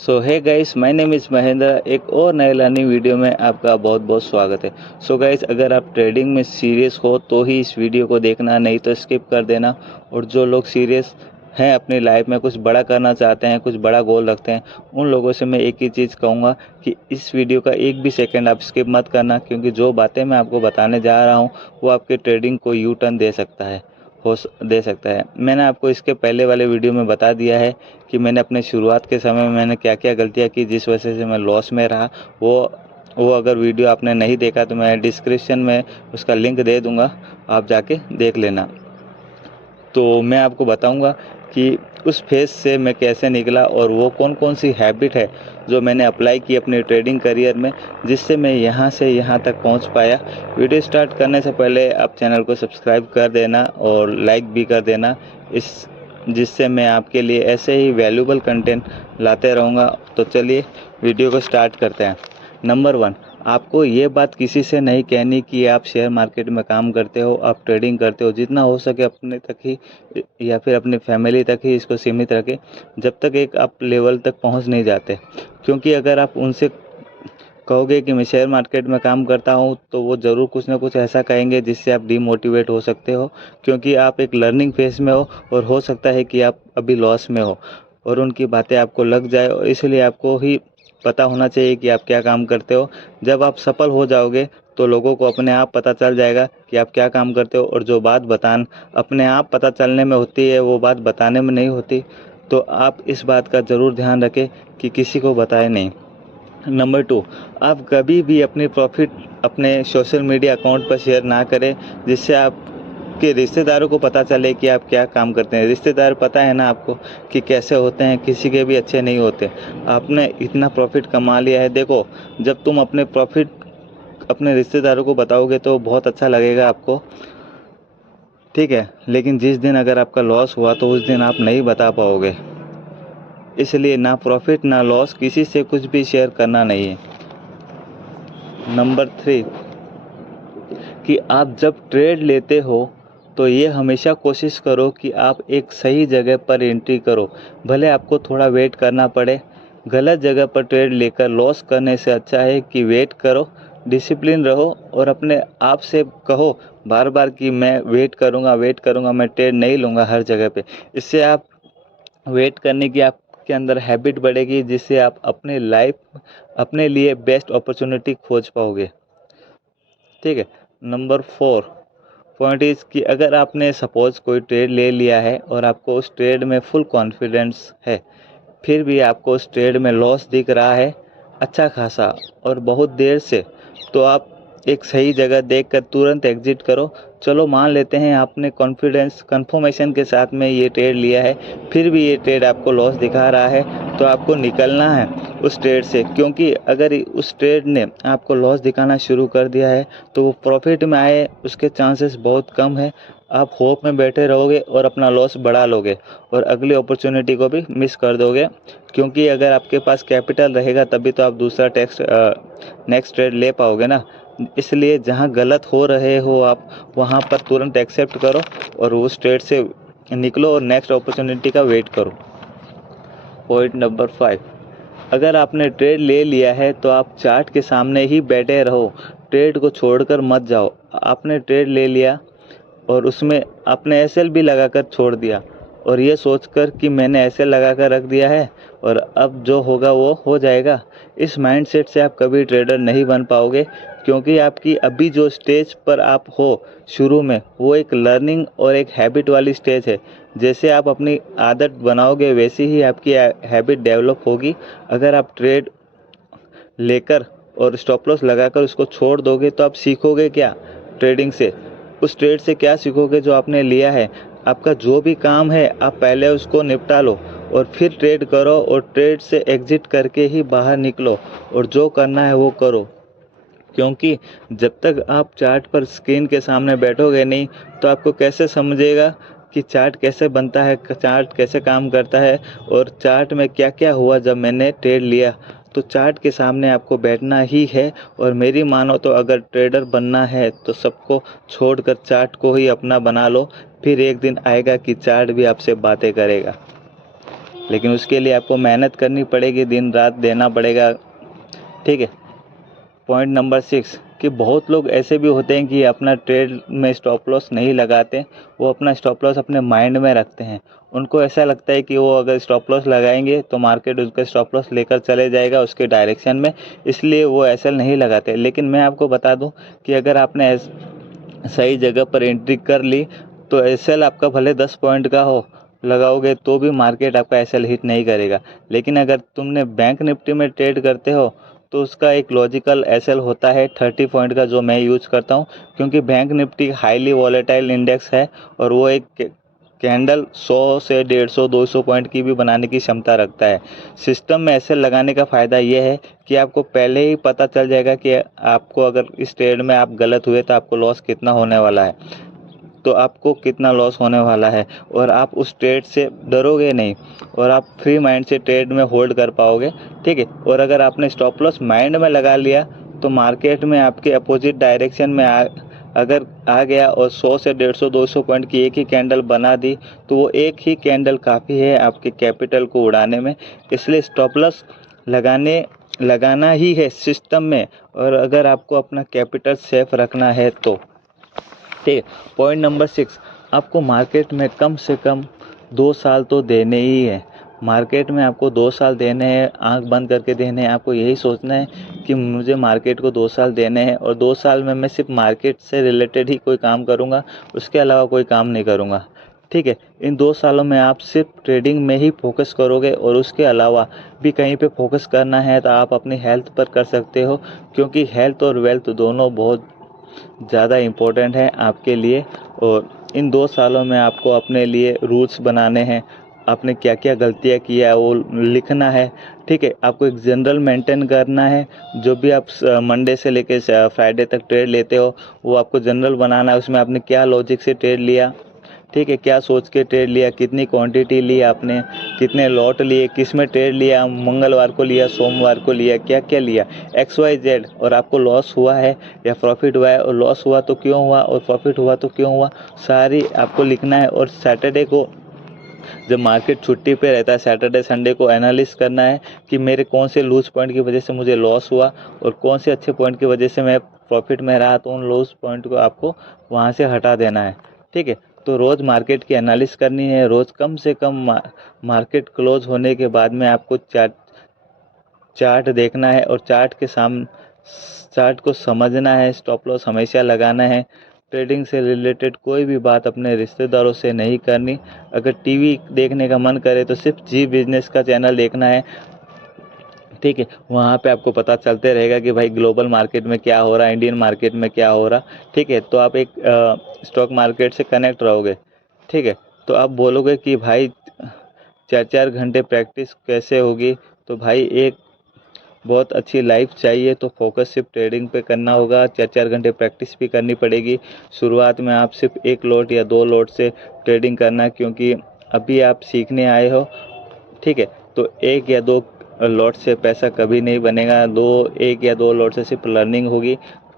So hey guys, my name is Mahendra. एक और नए लर्निंग वीडियो में आपका बहुत बहुत स्वागत है। सो गाइस, अगर आप ट्रेडिंग में सीरियस हो तो ही इस वीडियो को देखना, नहीं तो स्किप कर देना। और जो लोग सीरियस हैं, अपनी लाइफ में कुछ बड़ा करना चाहते हैं, कुछ बड़ा गोल रखते हैं, उन लोगों से मैं एक ही चीज़ कहूँगा कि इस वीडियो का एक भी सेकंड आप स्किप मत करना, क्योंकि जो बातें मैं आपको बताने जा रहा हूँ वो आपके ट्रेडिंग को यू टर्न दे सकता है। मैंने आपको इसके पहले वाले वीडियो में बता दिया है कि मैंने अपने शुरुआत के समय में मैंने क्या-क्या गलतियाँ की जिस वजह से मैं लॉस में रहा। वो वो अगर वीडियो आपने नहीं देखा तो मैं डिस्क्रिप्शन में उसका लिंक दे दूँगा, आप जाके देख लेना। तो मैं आपको बताऊँगा कि उस फेज़ से मैं कैसे निकला और वो कौन-कौन सी हैबिट है जो मैंने अप्लाई की अपने ट्रेडिंग करियर में, जिससे मैं यहाँ से यहाँ तक पहुँच पाया। वीडियो स्टार्ट करने से पहले आप चैनल को सब्सक्राइब कर देना और लाइक भी कर देना, इस जिससे मैं आपके लिए ऐसे ही वैल्यूएबल कंटेंट लाते रहूँगा। तो चलिए वीडियो को स्टार्ट करते हैं। नंबर 1, आपको ये बात किसी से नहीं कहनी कि आप शेयर मार्केट में काम करते हो, आप ट्रेडिंग करते हो। जितना हो सके अपने तक ही या फिर अपनी फैमिली तक ही इसको सीमित रखें, जब तक एक आप लेवल तक पहुंच नहीं जाते। क्योंकि अगर आप उनसे कहोगे कि मैं शेयर मार्केट में काम करता हूं, तो वो ज़रूर कुछ ना कुछ ऐसा कहेंगे जिससे आप डीमोटिवेट हो सकते हो, क्योंकि आप एक लर्निंग फेज़ में हो और हो सकता है कि आप अभी लॉस में हो और उनकी बातें आपको लग जाए। और इसलिए आपको ही पता होना चाहिए कि आप क्या काम करते हो। जब आप सफल हो जाओगे तो लोगों को अपने आप पता चल जाएगा कि आप क्या काम करते हो, और जो बात अपने आप पता चलने में होती है वो बात बताने में नहीं होती। तो आप इस बात का ज़रूर ध्यान रखें कि किसी को बताएं नहीं। नंबर 2, आप कभी भी अपनी प्रॉफ़िट अपने सोशल मीडिया अकाउंट पर शेयर ना करें, जिससे आपके रिश्तेदारों को पता चले कि आप क्या काम करते हैं। रिश्तेदार पता है ना आपको कि कैसे होते हैं, किसी के भी अच्छे नहीं होते। आपने इतना प्रॉफ़िट कमा लिया है, देखो, जब तुम अपने प्रॉफ़िट अपने रिश्तेदारों को बताओगे तो बहुत अच्छा लगेगा आपको, ठीक है? लेकिन जिस दिन अगर आपका लॉस हुआ तो उस दिन आप नहीं बता पाओगे। इसलिए ना प्रॉफ़िट ना लॉस किसी से कुछ भी शेयर करना नहीं है। नंबर 3, कि आप जब ट्रेड लेते हो तो ये हमेशा कोशिश करो कि आप एक सही जगह पर एंट्री करो। भले आपको थोड़ा वेट करना पड़े। गलत जगह पर ट्रेड लेकर लॉस करने से अच्छा है कि वेट करो, डिसिप्लिन रहो और अपने आप से कहो बार बार कि मैं वेट करूँगा, मैं ट्रेड नहीं लूँगा हर जगह पे। इससे आप वेट करने की आपके अंदर हैबिट बढ़ेगी, जिससे आप अपने लिए बेस्ट अपॉर्चुनिटी खोज पाओगे, ठीक है? नंबर 4 पॉइंट इज़ कि अगर आपने सपोज़ कोई ट्रेड ले लिया है और आपको उस ट्रेड में फुल कॉन्फिडेंस है, फिर भी आपको उस ट्रेड में लॉस दिख रहा है अच्छा खासा और बहुत देर से, तो आप एक सही जगह देखकर तुरंत एग्जिट करो। चलो मान लेते हैं आपने कॉन्फिडेंस कंफर्मेशन के साथ में ये ट्रेड लिया है, फिर भी ये ट्रेड आपको लॉस दिखा रहा है, तो आपको निकलना है उस ट्रेड से। क्योंकि अगर उस ट्रेड ने आपको लॉस दिखाना शुरू कर दिया है तो वो प्रॉफिट में आए उसके चांसेस बहुत कम है। आप होप में बैठे रहोगे और अपना लॉस बढ़ा लोगे और अगली अपॉर्चुनिटी को भी मिस कर दोगे। क्योंकि अगर आपके पास कैपिटल रहेगा तभी तो आप दूसरा नेक्स्ट ट्रेड ले पाओगे ना। इसलिए जहाँ गलत हो रहे हो आप, वहाँ पर तुरंत एक्सेप्ट करो और उस ट्रेड से निकलो और नेक्स्ट अपॉर्चुनिटी का वेट करो। पॉइंट नंबर 5, अगर आपने ट्रेड ले लिया है तो आप चार्ट के सामने ही बैठे रहो, ट्रेड को छोड़कर मत जाओ। आपने ट्रेड ले लिया और उसमें आपने एसएल भी लगाकर छोड़ दिया और ये सोचकर कि मैंने एसएल लगाकर रख दिया है और अब जो होगा वो हो जाएगा। इस माइंडसेट से आप कभी ट्रेडर नहीं बन पाओगे, क्योंकि आपकी अभी जो स्टेज पर आप हो शुरू में, वो एक लर्निंग और एक हैबिट वाली स्टेज है। जैसे आप अपनी आदत बनाओगे वैसी ही आपकी हैबिट डेवलप होगी। अगर आप ट्रेड लेकर और स्टॉप लॉस लगाकर उसको छोड़ दोगे तो आप सीखोगे क्या ट्रेडिंग से? उस ट्रेड से क्या सीखोगे जो आपने लिया है? आपका जो भी काम है आप पहले उसको निपटा लो और फिर ट्रेड करो और ट्रेड से एग्जिट करके ही बाहर निकलो और जो करना है वो करो। क्योंकि जब तक आप चार्ट पर स्क्रीन के सामने बैठोगे नहीं तो आपको कैसे समझेगा कि चार्ट कैसे बनता है, चार्ट कैसे काम करता है और चार्ट में क्या क्या हुआ जब मैंने ट्रेड लिया। तो चार्ट के सामने आपको बैठना ही है और मेरी मानो तो अगर ट्रेडर बनना है तो सबको छोड़कर चार्ट को ही अपना बना लो। फिर एक दिन आएगा कि चार्ट भी आपसे बातें करेगा। लेकिन उसके लिए आपको मेहनत करनी पड़ेगी, दिन रात देना पड़ेगा, ठीक है। पॉइंट नंबर 6 कि बहुत लोग ऐसे भी होते हैं कि अपना ट्रेड में स्टॉप लॉस नहीं लगाते, वो अपना स्टॉप लॉस अपने माइंड में रखते हैं। उनको ऐसा लगता है कि वो अगर स्टॉप लॉस लगाएंगे तो मार्केट उसका स्टॉप लॉस लेकर चले जाएगा उसके डायरेक्शन में, इसलिए वो ऐसा नहीं लगाते। लेकिन मैं आपको बता दूं कि अगर आपने सही जगह पर एंट्री कर ली तो एसएल आपका भले 10 पॉइंट का हो, लगाओगे तो भी मार्केट आपका एसएल हिट नहीं करेगा। लेकिन अगर तुमने बैंक निफ्टी में ट्रेड करते हो तो उसका एक लॉजिकल एसएल होता है 30 पॉइंट का, जो मैं यूज करता हूँ, क्योंकि bank Nifty highly volatile index है और वो एक कैंडल 100 से 150 200 पॉइंट की भी बनाने की क्षमता रखता है। सिस्टम में ऐसे लगाने का फ़ायदा ये है कि आपको पहले ही पता चल जाएगा कि आपको अगर इस ट्रेड में आप गलत हुए तो आपको लॉस कितना होने वाला है, तो आपको कितना लॉस होने वाला है, और आप उस ट्रेड से डरोगे नहीं और आप फ्री माइंड से ट्रेड में होल्ड कर पाओगे, ठीक है। और अगर आपने स्टॉप लॉस माइंड में लगा लिया तो मार्केट में आपके अपोजिट डायरेक्शन में अगर आ गया और 100 से 150 200 पॉइंट की एक ही कैंडल बना दी तो वो एक ही कैंडल काफ़ी है आपके कैपिटल को उड़ाने में। इसलिए स्टॉप लॉस लगाना ही है सिस्टम में, और अगर आपको अपना कैपिटल सेफ रखना है तो, ठीक है। पॉइंट नंबर 6, आपको मार्केट में कम से कम 2 साल तो देने ही है। मार्केट में आपको 2 साल देने हैं, आंख बंद करके देने हैं। आपको यही सोचना है कि मुझे मार्केट को 2 साल देने हैं और 2 साल में मैं सिर्फ मार्केट से रिलेटेड ही कोई काम करूँगा, उसके अलावा कोई काम नहीं करूँगा, ठीक है। इन 2 सालों में आप सिर्फ ट्रेडिंग में ही फोकस करोगे और उसके अलावा भी कहीं पे फोकस करना है तो आप अपनी हेल्थ पर कर सकते हो, क्योंकि हेल्थ और वेल्थ दोनों बहुत ज़्यादा इम्पोर्टेंट है आपके लिए। और इन 2 सालों में आपको अपने लिए रूल्स बनाने हैं, आपने क्या क्या गलतियाँ किया है वो लिखना है, ठीक है। आपको एक जनरल मेंटेन करना है, जो भी आप मंडे से लेके फ्राइडे तक ट्रेड लेते हो वो आपको जनरल बनाना है। उसमें आपने क्या लॉजिक से ट्रेड लिया, ठीक है, क्या सोच के ट्रेड लिया, कितनी क्वांटिटी ली आपने, कितने लॉट लिए, किस में ट्रेड लिया, मंगलवार को लिया, सोमवार को लिया, क्या क्या लिया, XYZ, और आपको लॉस हुआ है या प्रॉफिट हुआ है, और लॉस हुआ तो क्यों हुआ और प्रॉफिट हुआ तो क्यों हुआ, सारी आपको लिखना है। और सैटरडे को जब मार्केट छुट्टी पे रहता है, सैटरडे संडे को एनालिसिस करना है कि मेरे कौन से लूज पॉइंट की वजह से मुझे लॉस हुआ और कौन से अच्छे पॉइंट की वजह से मैं प्रॉफिट में रहा, तो उन लूज पॉइंट को आपको वहाँ से हटा देना है, ठीक है। तो रोज़ मार्केट की एनालिसिस करनी है, रोज़ कम से कम मार्केट क्लोज होने के बाद में आपको चार्ट देखना है और चार्ट को समझना है, स्टॉप लॉस हमेशा लगाना है। ट्रेडिंग से रिलेटेड कोई भी बात अपने रिश्तेदारों से नहीं करनी। अगर टीवी देखने का मन करे तो सिर्फ जी बिजनेस का चैनल देखना है, ठीक है। वहाँ पे आपको पता चलते रहेगा कि भाई ग्लोबल मार्केट में क्या हो रहा है, इंडियन मार्केट में क्या हो रहा, ठीक है। तो आप एक स्टॉक मार्केट से कनेक्ट रहोगे, ठीक है। तो आप बोलोगे कि भाई 4-4 घंटे प्रैक्टिस कैसे होगी, तो भाई एक बहुत अच्छी लाइफ चाहिए तो फोकस सिर्फ ट्रेडिंग पे करना होगा। 4-4 घंटे प्रैक्टिस भी करनी पड़ेगी। शुरुआत में आप सिर्फ 1 लॉट या 2 लॉट से ट्रेडिंग करना, क्योंकि अभी आप सीखने आए हो, ठीक है। तो 1 या 2 लॉट से पैसा कभी नहीं बनेगा। 1 या 2 लॉट से सिर्फ लर्निंग होगी,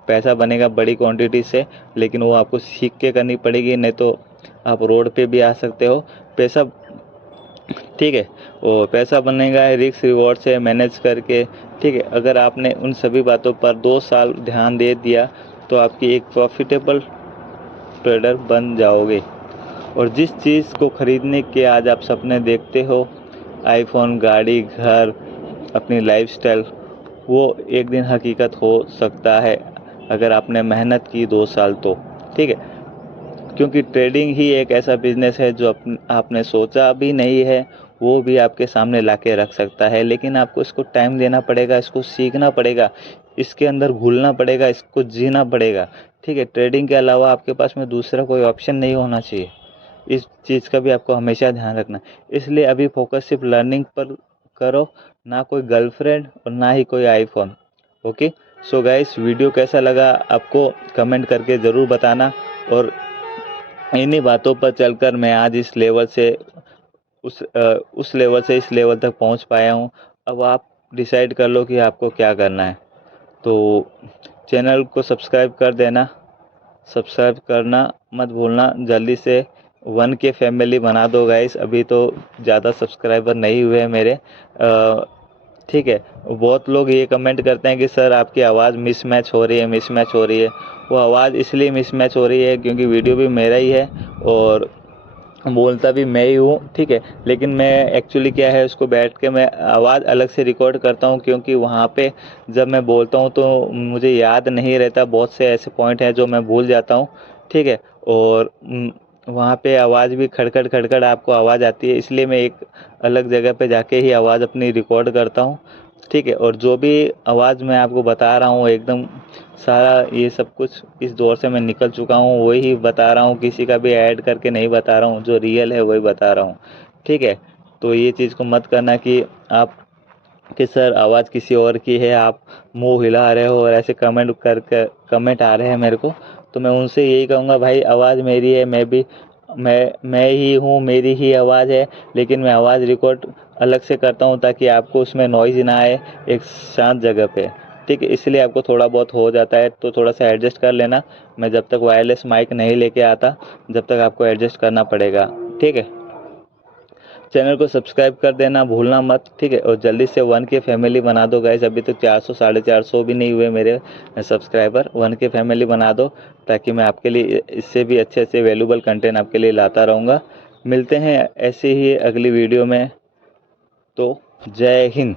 पैसा बनेगा बड़ी क्वांटिटी से, लेकिन वो आपको सीख के करनी पड़ेगी, नहीं तो आप रोड पे भी आ सकते हो। पैसा, ठीक है, वो पैसा बनेगा रिस्क रिवॉर्ड से मैनेज करके, ठीक है। अगर आपने उन सभी बातों पर 2 साल ध्यान दे दिया तो आपकी एक प्रॉफिटेबल ट्रेडर बन जाओगे। और जिस चीज़ को खरीदने के आज आप सपने देखते हो, आईफोन, गाड़ी, घर, अपनी लाइफस्टाइल, वो एक दिन हकीकत हो सकता है अगर आपने मेहनत की 2 साल तो, ठीक है। क्योंकि ट्रेडिंग ही एक ऐसा बिजनेस है जो आपने सोचा भी नहीं है, वो भी आपके सामने लाके रख सकता है। लेकिन आपको इसको टाइम देना पड़ेगा, इसको सीखना पड़ेगा, इसके अंदर घुलना पड़ेगा, इसको जीना पड़ेगा, ठीक है। ट्रेडिंग के अलावा आपके पास में दूसरा कोई ऑप्शन नहीं होना चाहिए। इस चीज़ का भी आपको हमेशा ध्यान रखना। इसलिए अभी फोकस सिर्फ लर्निंग पर करो, ना कोई गर्लफ्रेंड और ना ही कोई iPhone. Okay, so guys, video कैसा लगा आपको कमेंट करके ज़रूर बताना। और इन्हीं बातों पर चलकर मैं आज इस लेवल से उस लेवल से इस लेवल तक पहुंच पाया हूं। अब आप डिसाइड कर लो कि आपको क्या करना है। तो चैनल को सब्सक्राइब कर देना, सब्सक्राइब करना मत भूलना जल्दी से, 1K फैमिली बना दो गाइस। अभी तो ज़्यादा सब्सक्राइबर नहीं हुए हैं मेरे। ठीक है। बहुत लोग ये कमेंट करते हैं कि सर आपकी आवाज़ मिसमैच हो रही है, मिसमैच हो रही है। वो आवाज़ इसलिए मिसमैच हो रही है क्योंकि वीडियो भी मेरा ही है और बोलता भी मैं ही हूँ। ठीक है। लेकिन मैं एक्चुअली क्या है, उसको बैठ के मैं आवाज़ अलग से रिकॉर्ड करता हूँ, क्योंकि वहाँ पे जब मैं बोलता हूँ तो मुझे याद नहीं रहता, बहुत से ऐसे पॉइंट हैं जो मैं भूल जाता हूँ। ठीक है। और वहाँ पे आवाज़ भी खड़खड़ खड़खड़ आपको आवाज़ आती है, इसलिए मैं एक अलग जगह पे जाके ही आवाज़ अपनी रिकॉर्ड करता हूँ। ठीक है। और जो भी आवाज़ मैं आपको बता रहा हूँ एकदम सारा ये सब कुछ इस दौर से मैं निकल चुका हूँ, वही बता रहा हूँ, किसी का भी ऐड करके नहीं बता रहा हूँ, जो रियल है वही बता रहा हूँ। ठीक है। तो ये चीज़ को मत करना कि आप कि सर आवाज़ किसी और की है, आप मुंह हिला रहे हो और ऐसे कमेंट आ रहे हैं मेरे को। तो मैं उनसे यही कहूँगा, भाई आवाज़ मेरी है, मैं ही हूँ, मेरी ही आवाज़ है, लेकिन मैं आवाज़ रिकॉर्ड अलग से करता हूँ ताकि आपको उसमें नॉइज़ ना आए, एक शांत जगह पे। ठीक है। इसलिए आपको थोड़ा बहुत हो जाता है तो थोड़ा सा एडजस्ट कर लेना। मैं जब तक वायरलेस माइक नहीं लेके आता, जब तक आपको एडजस्ट करना पड़ेगा। ठीक है। चैनल को सब्सक्राइब कर देना भूलना मत। ठीक है। और जल्दी से 1K फैमिली बना दो गाइस। अभी तक 400 450 भी नहीं हुए मेरे सब्सक्राइबर। 1K फैमिली बना दो ताकि मैं आपके लिए इससे भी अच्छे अच्छे वैल्यूबल कंटेंट आपके लिए लाता रहूँगा। मिलते हैं ऐसे ही अगली वीडियो में। तो जय हिंद।